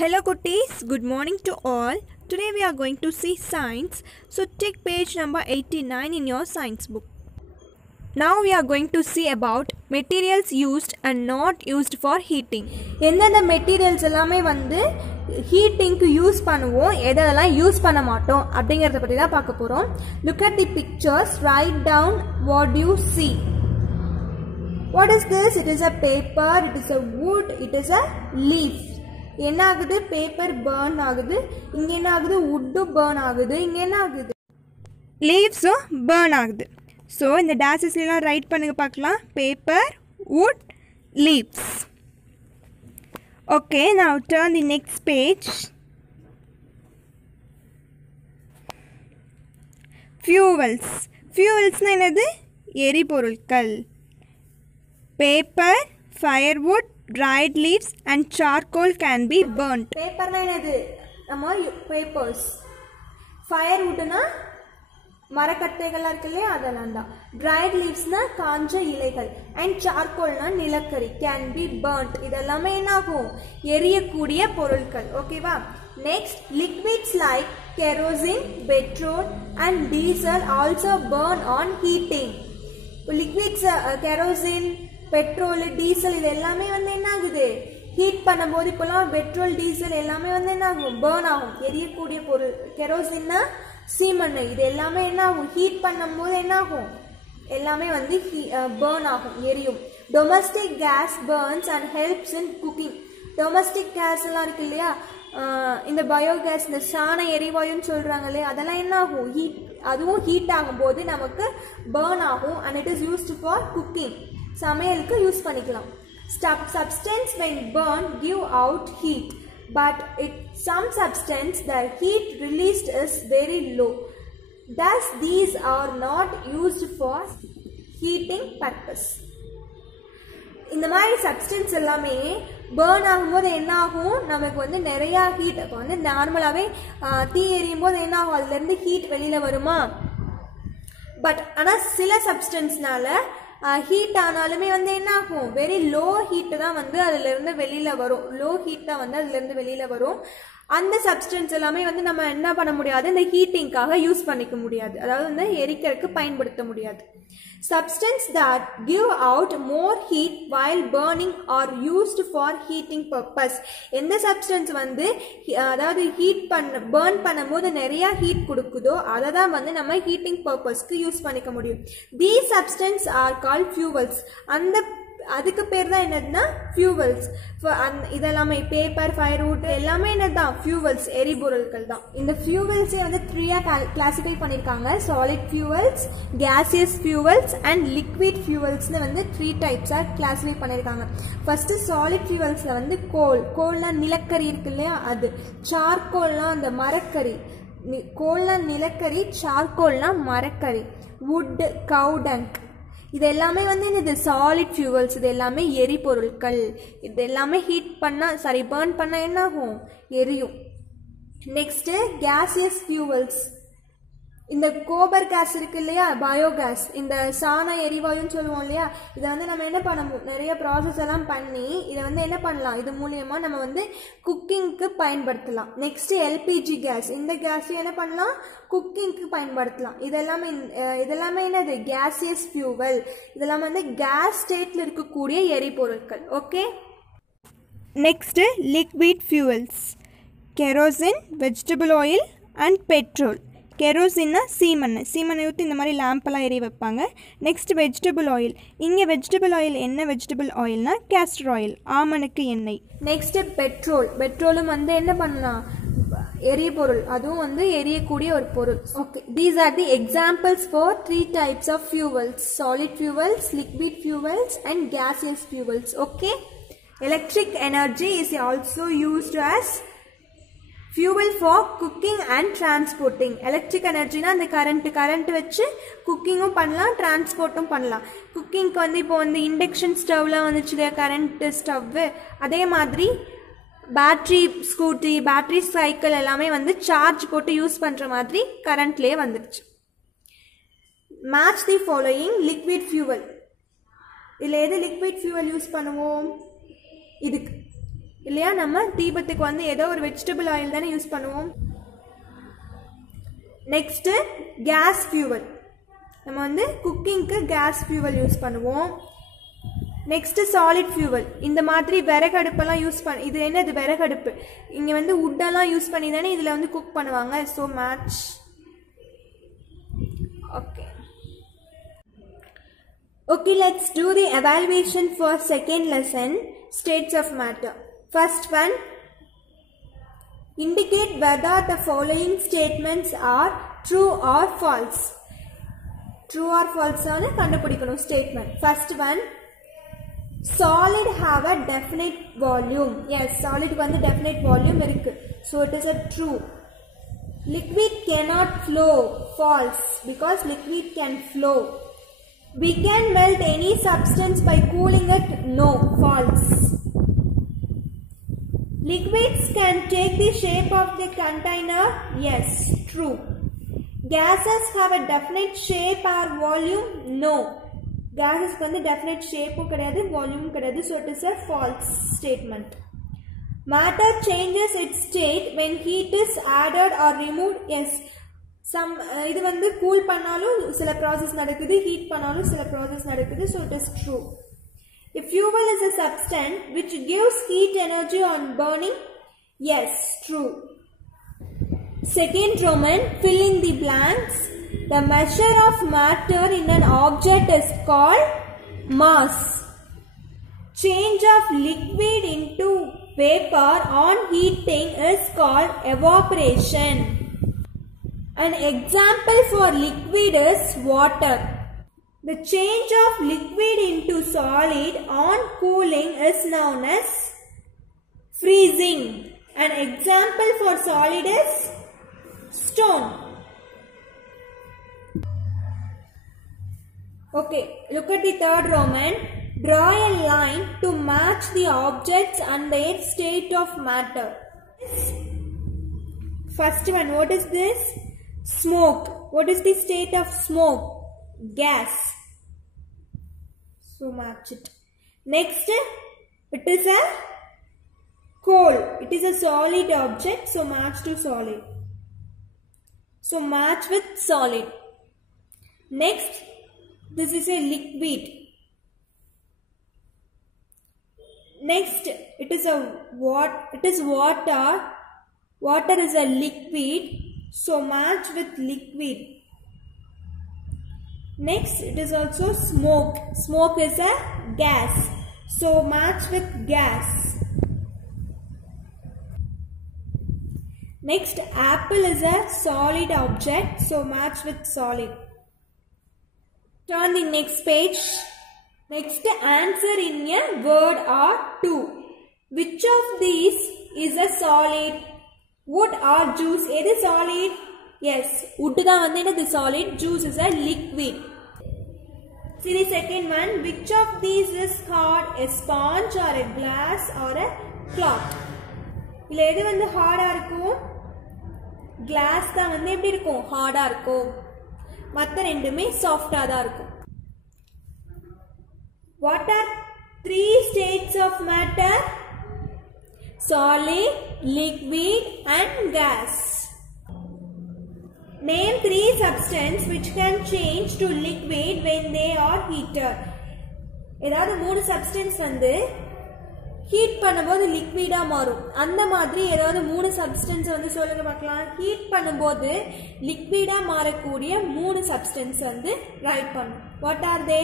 Hello Kutties, good morning to all. Today we are going to see science. So take page number 89 in your science book. Now we are going to see about materials used and not used for heating. எந்தெந்த materials எல்லாமே வந்து ஹீட்டிங்க்கு use பண்ணுவோம், எதெல்லாம் use பண்ண மாட்டோம் அப்படிங்கறத பத்தி தான் பார்க்க போறோம். Look at the pictures, write down what you see. What is this? It is a paper, it is a wood, it is a leaf. என்ன ஆகுது? பேப்பர் பர்ன் ஆகுது. இங்க என்ன ஆகுது? wood பர்ன் ஆகுது. இங்க என்ன ஆகுது? லீவ்ஸும் பர்ன் ஆகுது. ஸோ இந்த டேஷஸ்லாம் ரைட் பண்ணுங்க பார்க்கலாம். Paper, wood, leaves. Okay, now turn the next page. Fuels. Fuelsனா என்னது? எரிபொருட்கள். Paper, firewood, dried leaves and charcoal can be burnt. பேப்பர்னா என்னது? நம்ம பேப்பர்ஸ். ஃபயர்வுட்னா மரக்கட்டைகளா இருக்கு இல்லையா, அதெல்லாம் தான். dried leavesனா காஞ்ச இலைகள் and charcoalனா நிலக்கரி. can be burnt. இதெல்லாமே என்ன ஆகும்? எரியக்கூடிய பொருட்கள். ஓகேவா? next, liquids like kerosene, petrol and diesel also burn on heating. liquids kerosene, petrol, diesel இது எல்லாமே வந்து என்ன ஆகுது? ஹீட் பண்ணும்போது இப்போலாம் பெட்ரோல், டீசல் எல்லாமே வந்து என்ன ஆகும்? பர்ன் ஆகும், எரியக்கூடிய பொருள். கெரோசின்னா சீமண்ணு, இது எல்லாமே என்ன ஆகும்? ஹீட் பண்ணும்போது என்ன ஆகும்? எல்லாமே வந்து பர்ன் ஆகும், எரியும். Domestic gas burns and helps in cooking. Domestic gas எல்லாம் இருக்கு இல்லையா, இந்த பயோகேஸ், இந்த சாண எரிவாயுன்னு சொல்றாங்க இல்லையா, அதெல்லாம் என்ன ஆகும்? ஹீட், அதுவும் ஹீட் ஆகும்போது நமக்கு பர்ன் ஆகும். And it is used for cooking, சமையலுக்கு யூஸ் பண்ணிக்கலாம். Substance when burned give out heat, but some substance the heat released is very low. Thus these are not used for heating purpose. இந்த மாதிரி substance எல்லாமே burn ஆகும்போது என்ன ஆகும்? நமக்கு வந்து நிறைய ஹீட். இப்போ வந்து நார்மலாகவே தீ எரியும் போது என்ன ஆகும்? அதுல இருந்து ஹீட் வெளியில வருமா? பட் ஆனால் சில சப்ஸ்டன்ஸ்னால ஹீட் ஆனாலுமே வந்து என்ன ஆகும்? வெரி லோ ஹீட் தான் வந்து அதுல இருந்து வெளியில வரும். லோ ஹீட் தான் வந்து அதுல இருந்து வெளியில வரும். அந்த சப்ஸ்டன்ஸ் எல்லாமே வந்து நம்ம என்ன பண்ண முடியாது? இந்த ஹீட்டிங்காக யூஸ் பண்ணிக்க முடியாது, அதாவது வந்து எரிக்கிறதுக்கு பயன்படுத்த முடியாது. Substance that give out more heat while burning are used for heating purpose. எந்த சப்ஸ்டன்ஸ் வந்து அதாவது பர்ன் பண்ணும்போது நிறைய ஹீட் கொடுக்குதோ அதை தான் வந்து நம்ம ஹீட்டிங் பர்பஸ்க்கு யூஸ் பண்ணிக்க முடியும். These substance are called fuels. அதுக்கு பேர் தான் என்னதுன்னா ஃபியூவல்ஸ். இதெல்லாமே பேப்பர், ஃபயர்வுட் எல்லாமே என்னதான்? ஃபியூவல்ஸ், எரிபொருட்கள் தான். இந்த ஃபியூவல்ஸே வந்து 3ஆ கிளாசிஃபை பண்ணியிருக்காங்க. Solid fuels, gaseous fuels and liquid ஃபியூவல்ஸ்னு வந்து 3 டைப்ஸாக கிளாசிஃபை பண்ணியிருக்காங்க. ஃபர்ஸ்ட் சாலிட் ஃபியூவல்ஸில் வந்து கோல்னா நிலக்கரி இருக்கு இல்லையா, அது. சார்கோல்னா அந்த மரக்கரி. கோல்னா நிலக்கரி, சார்கோல்னா மரக்கரி. வுட், கவுடங்க், இது எல்லாமே வந்து இது சாலிட் ஃபியூவல்ஸ். இது எல்லாமே எரிபொருட்கள். இது எல்லாமே பர்ன் பண்ணா என்ன ஆகும்? எரியும். Next gaseous fuels. இந்த கோபர் கேஸ் இருக்கு இல்லையா, பயோகேஸ், இந்த சாண எரிவாயுன்னு சொல்லுவோம் இல்லையா, இதை வந்து நம்ம என்ன பண்ணணும்? நிறைய ப்ராசஸ் எல்லாம் பண்ணி இதை வந்து என்ன பண்ணலாம்? இது மூலியமா நம்ம வந்து குக்கிங்க்கு பயன்படுத்தலாம். Next LPG gas. இந்த கேஸ் என்ன பண்ணலாம்? குக்கிங்க்கு பயன்படுத்தலாம். இதெல்லாமே என்னது? Gaseous fuel. இதெல்லாம் வந்து கேஸ் ஸ்டேட்ல இருக்கக்கூடிய எரிபொருட்கள். Okay, next liquid fuels. Kerosene, vegetable oil and petrol. கெரோசின்னா சீமண்ணை ஊற்றி இந்த மாதிரி லேம்பெல்லாம் எரிய வைப்பாங்க. Next vegetable oil. இங்கே வெஜிடபிள் ஆயில் என்ன வெஜிடபிள் ஆயில்னா கேஸ்டர் ஆயில், ஆமணக்கு எண்ணெய். நெக்ஸ்ட் பெட்ரோலும் வந்து என்ன பண்ணலாம்? எரிபொருள், அதுவும் வந்து எரியக்கூடிய ஒரு பொருள். Okay, these are the examples for 3 types of fuels: solid fuels, liquid fuels and gaseous fuels. Okay, electric energy is also used as fuel for cooking and transporting. Electric எனர்ஜினா அந்த கரண்ட் வச்சு குக்கிங்கும் பண்ணலாம், டிரான்ஸ்போர்ட்டும் பண்ணலாம். குக்கிங்க்கு வந்து இப்போ வந்து இண்டக்ஷன் ஸ்டவ்லாம் வந்துச்சு இல்லையா, கரண்ட் ஸ்டவ். அதே மாதிரி பேட்டரி ஸ்கூட்டி, பேட்டரி சைக்கிள் எல்லாமே வந்து சார்ஜ் போட்டு யூஸ் பண்ற மாதிரி கரண்ட்லேயே வந்துடுச்சு. Match the following liquid fuel. இதில் எது லிக்விட் ஃபியூவல் யூஸ் பண்ணுவோம்? இதுக்கு இல்லையா? நம்ம தீபத்துக்கு வந்து ஏதோ ஒரு வெஜிடபிள் ஆயில் தானே யூஸ் பண்ணுவோம். Next gas fuel. நம்ம வந்து குக்கிங்க்கு கேஸ் ஃபியூவல் யூஸ் பண்ணுவோம். Next solid fuel. இந்த மாதிரி விறகடுப்பெல்லாம் யூஸ் பண்ண, இது என்னது விறகடுப்பு, இங்கே வந்து உட்டெல்லாம் யூஸ் பண்ணி தானே இதில் வந்து குக் பண்ணுவாங்க. So match. Okay okay, let's do the evaluation for second lesson, states of matter. First one, indicate whether the following statements are true or false. True or false ஆன கண்டுபிடிக்கணும் statement. First one, solid have a definite volume. Yes, solid வந்து definite volume இருக்கு. So it is a true. Liquid cannot flow. False, because liquid can flow. We can melt any substance by cooling it. No, false. Liquids can take the shape of the container. Yes, true. Gases have a definite shape or volume. No. Gases வந்து definite shape கிடையாது, volume கிடையாது. So it is a false statement. Matter changes its state when heat is added or removed. Yes. இது வந்து cool பண்ணாலும் சில process நடக்குது, heat பண்ணாலும் சில ப்ராசஸ் நடக்குது. So it is true. If fuel is a substance which gives heat energy on burning, yes, true. Second Roman, fill in the blanks. The measure of matter in an object is called mass. Change of liquid into vapor on heating is called evaporation. An example for liquid is water. The change of liquid into solid on cooling is known as freezing. An example for solid is stone. Okay, look at the third Roman. Draw a line to match the objects and their state of matter. First one, what is this? Smoke. What is the state of smoke? Gas. So match it. Next, it is a coal. It is a solid object. So match to solid. So match with solid. Next, this is a liquid. Next, it is water. Water is a liquid. So match with liquid. Next, it is also smoke. Smoke is a gas. So match with gas. Next, apple is a solid object. So match with solid. Turn the next page. Next, answer in a word or two. Which of these is a solid? Wood or juice? Is it solid? Yes, wood da vandha enadhu solid, juice is a liquid. See the second one. Which of these is hard? A sponge or a glass or a cloth? Illa edhu vandha hard ah irukum? Glass da vandha eppadi irukum? Hard ah irukum. Matha rendume soft ah da irukum. What are three states of matter? Solid, liquid and gas. Name three substances which can change to liquid when they are heated. ஏதாவது மூணு substance வந்து heat பண்ணும்போது லிக்விடா மாறும். அந்த மாதிரி ஏதாவது மூணு substance வந்து சொல்லுங்க பார்க்கலாம். ஹீட் பண்ணும்போது லிக்விடா மாறக்கூடிய மூணு சப்ஸ்டன்ஸ் வந்து ரைட் பண்ணும். வாட் ஆர் தே?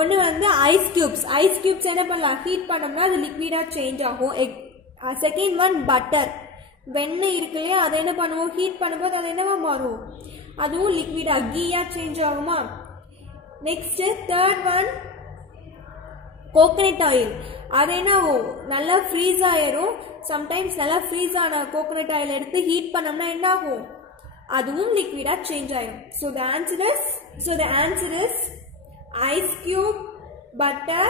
ஒன்று வந்து ஐஸ் கியூப்ஸ். ஐஸ் கியூப்ஸ் என்ன பண்ணலாம்? ஹீட் பண்ணோம்னா அது லிக்விடா சேஞ்ச் ஆகும். Second one butter. வெண்ணெய் இருக்கு இல்லையா, அதை என்ன பண்ணுவோம்? ஹீட் பண்ணும்போது அது என்னவா மாறும்? அதுவும் லிக்விடா கீயா சேஞ்ச் ஆகுமா? Next third one coconut oil. அது என்ன ஆகும்? நல்லா ஃப்ரீஸ் ஆயிரும். சம்டைம்ஸ் நல்லா ஃப்ரீஸ் ஆன கோகனட் ஆயில் எடுத்து ஹீட் பண்ணோம்னா என்ன ஆகும்? அதுவும் லிக்விடா சேஞ்ச் ஆயிரும். So the answer is ice cube, butter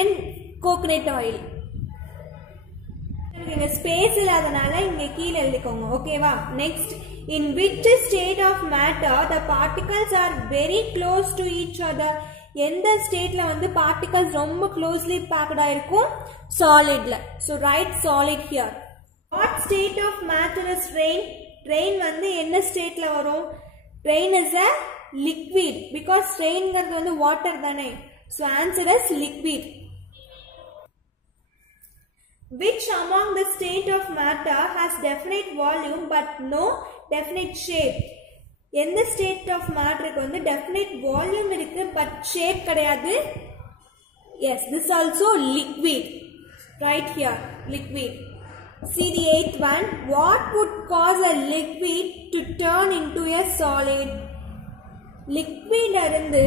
and coconut oil. இங்க ஸ்பேஸ் இல்லாதனால இங்க கீழே எழுதிக்கோங்க. ஓகேவா? Next, in which state of matter the particles are very close to each other? எந்த ஸ்டேட்ல வந்து பார்ட்டிகல்ஸ் ரொம்ப க்ளோஸ்லி பேக்டா இருக்கும் சாலிட்ல so write solid here what state of matter is rain வந்து என்ன ஸ்டேட்ல வரும் rain is a liquid because rainங்கிறது வந்து water தானே so answer is liquid which among the state of matter has definite volume but no definite shape எந்த state of மேட்டருக்கு வந்து definite volume இருக்கு but shape கிடையாது yes this also liquid right here liquid see the eighth one what would cause a liquid to turn into a solid liquid இருந்து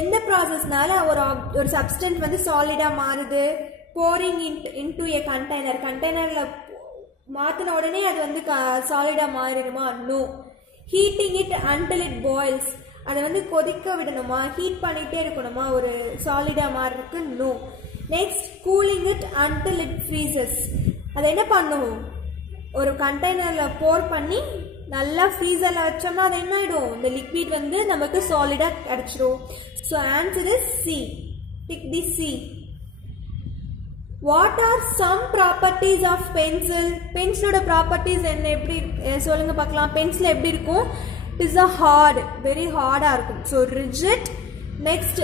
எந்த ப்ராசஸ்னால ஒரு substance வந்து சாலிடா மாறுது pouring into a container கண்டெய்னர்ல மாத்தின உடனே அது வந்து சாலிடா மாறிடுமா no heating it until it boils அதை வந்து கொதிக்க விடணுமா ஹீட் பண்ணிட்டே இருக்கணுமா ஒரு சாலிடா மாறதுக்கு no next cooling it until it freezes அதை என்ன பண்ணுவோம் ஒரு கண்டெய்னர்ல போர் பண்ணி நல்லா ஃப்ரீசர்ல வச்சோம்னா அது என்ன ஆயிடும் இந்த லிக்விட் வந்து நமக்கு சாலிடா கிடைச்சிரும் so answer is C tick the C what are some properties of pencil pencilோட properties என்ன எப்படி சொல்லுங்க பார்க்கலாம் பென்சில் எப்படி இருக்கும் it is a hard very hard-ஆ இருக்கும் so rigid next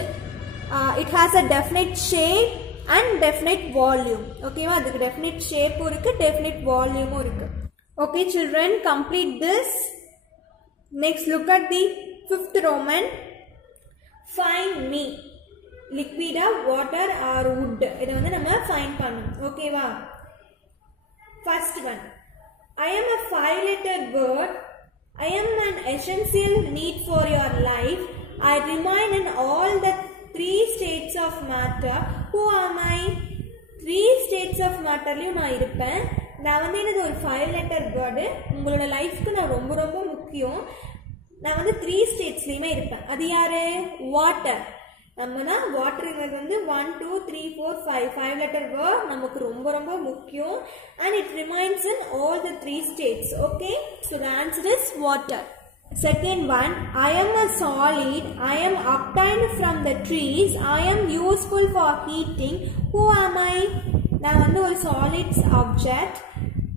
it has a definite shape and definite volume ஓகேவா அதுக்கு definite shape இருக்கு definite volume இருக்கு okay children complete this next look at the fifth Roman find me liquid water or wood இத வந்து நம்ம find பண்ணனும் ஓகேவா first one I am a 5-letter word I am an essential need for your life I remain in all the 3 states of matter who am I 3 states of matterலயும் நான் இருப்பேன் நான் வந்து என்னது ஒரு 5-letter word உங்களோட லைஃப்க்கு நான் ரொம்ப ரொம்ப முக்கியம் நான் வந்து 3 ஸ்டேட்ஸ்லயுமே இருப்பேன் அது யாரு வாட்டர் நம்மனா வாட்டர்ங்கிறது வந்து 1 2 3 4 5 letter word நமக்கு ரொம்ப ரொம்ப முக்கியம் and it remains in all the 3 states okay so the answer is water second one I am a solid I am obtained from the trees I am useful for heating who am I நான் வந்து ஒரு solid object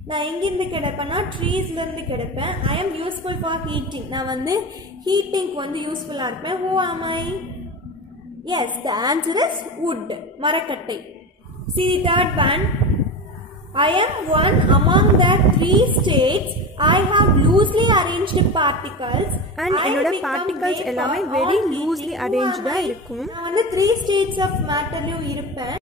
நான் எங்க இருந்து கிடைப்பேனா ட்ரீஸ்ல இருந்து கிடைப்பேன் I am useful for heating நான் வந்து ஹீட்டிங்க்கு வந்து யூஸ்ஃபுல்லா இருப்பேன் who am I yes the answer is wood marakattai see the third one I am one among the 3 states I have loosely arranged particles and என்னோட particles எல்லாமே very loosely arranged ஆ இருக்கும் நான் வந்து 3 states of matterலயும் இருப்பேன்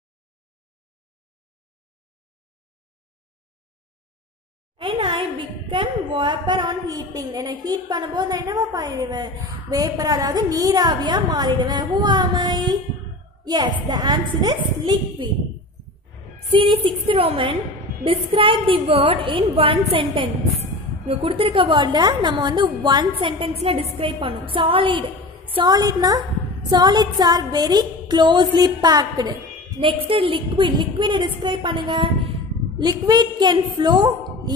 and I become vapor on heating என்ன heat பண்ணும்போது நான் என்னவா பண்ணிடுவேன் vapor அதாவது நீராவியா மாறிடுவேன் who am I yes the answer is liquid see the sixth Roman describe the word in one sentence இங்க கொடுத்திருக்க வேர்ட்ல நம்ம வந்து one sentenceல describe பண்ணும் solidனா solids are very closely packed next liquid describe பண்ணுங்க liquid can flow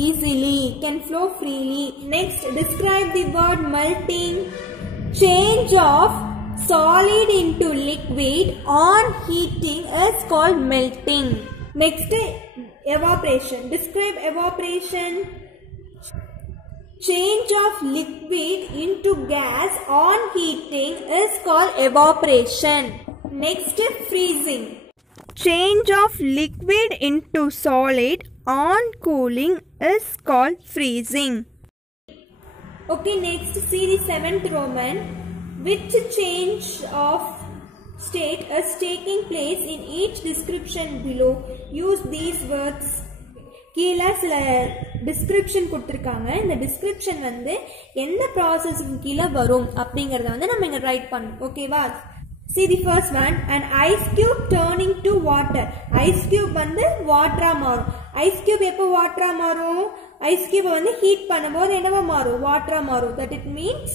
easily can flow freely next describe the word melting change of solid into liquid on heating is called melting next evaporation describe evaporation change of liquid into gas on heating is called evaporation next freezing change of liquid into solid on cooling is called freezing okay next see the seventh Roman which change of state is taking place in each description below use these words கீழ சில description கொடுத்திருக்காங்க இந்த description வந்து எந்த ப்ராசஸ்க்கு கீழ வரும் அப்படிங்கறத வந்து நம்ம இங்க ரைட் பண்ணனும் ஓகேவா see the first one an ice cube turning to water ice cube வந்து வாட்டரா மாறும் ice cube எப்போ வாட்டரா மாறும் ice cube வந்து ஹீட் பண்ணும்போது என்னவா மாறும் வாட்டரா மாறும் that it means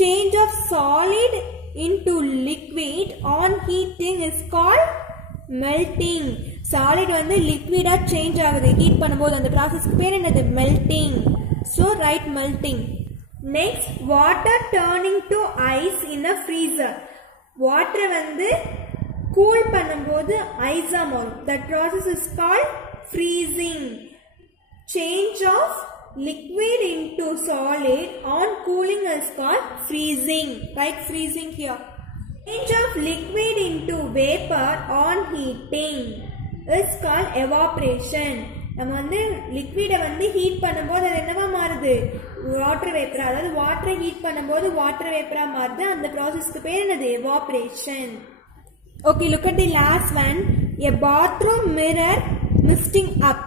change of solid into liquid on heating is called melting solid வந்து liquid-ஆ change ஆகுது ஹீட் பண்ணும்போது அந்த process-க்கு பேர் என்னது melting so write melting next water turning to ice in a freezer வாட்டரை வந்து கூல் பண்ணும்போது ஐஸா மாறும். That process is called freezing. Change of liquid into solid on cooling is called freezing. Like freezing here. Change of liquid into vapor on heating is called evaporation. நம்ம வந்து லிக்விடை வந்து heat பண்ணும்போது அது என்னவா மாறுது? வாட்டர் வேப்பரா. அதாவது வாட்டரை ஹீட் பண்ணும்போது வாட்டர் வேப்பரா மாறுது. அந்த ப்ராசஸ்க்கு பேர் என்னது? Evaporation. Okay, look at the last one. A bathroom mirror misting up.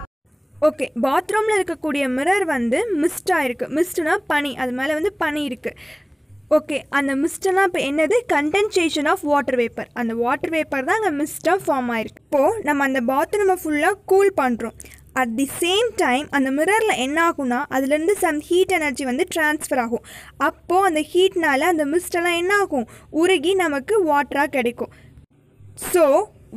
Okay, பாத்ரூமில் இருக்கக்கூடிய மிரர் வந்து மிஸ்டாக இருக்குது. மிஸ்ட்னா பனி, அது மேலே வந்து பனி இருக்குது. ஓகே, அந்த மிஸ்டெல்லாம் இப்போ என்னது? Condensation of water vapour. அந்த வாட்டர் வேப்பர் தான் அங்கே மிஸ்டாக ஃபார்ம் ஆகிருக்கு. இப்போது நம்ம அந்த பாத்ரூமை ஃபுல்லாக கூல் பண்ணுறோம். அட் தி சேம் டைம் அந்த மிரரில் என்ன ஆகும்னா அதுலேருந்து சம் ஹீட் எனர்ஜி வந்து ட்ரான்ஸ்ஃபர் ஆகும். அப்போது அந்த ஹீட்னால் அந்த மிஸ்டெல்லாம் என்ன ஆகும்? உருகி நமக்கு வாட்டராக கிடைக்கும். So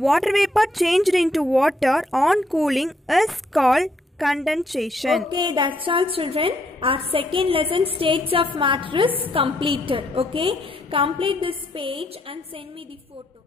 water vapor changed into water on cooling is called condensation. Okay, that's all children. Our second lesson, states of matter, is completed. Okay, complete this page and send me the photo.